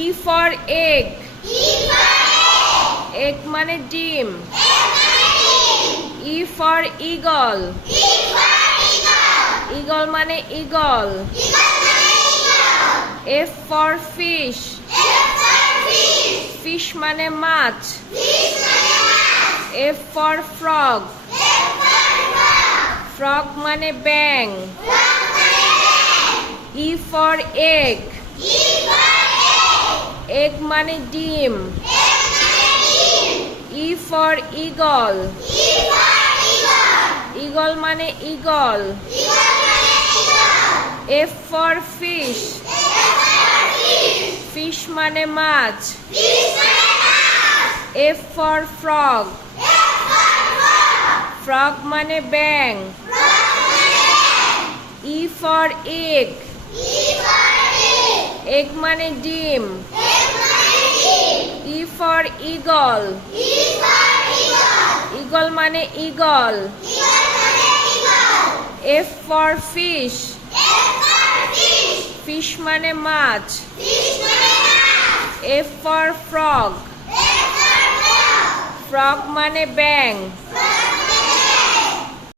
E for egg. Egg মানে ডিম. E for eagle. Eagle মানে eagle. F for fish. Fish মানে মাছ. F for frog. Frog মানে ব্যাং. E for egg. Egg মানে ডিম. E for eagle. Eagle মানে eagle. F for fish. Fish মানে মাছ. F for frog. Frog মানে ব্যাং. E for egg. Egg মানে ডিম. E for eagle. Eagle মানে eagle. F for fish. Fish মানে মাছ. F for frog. Frog মানে ব্যাং.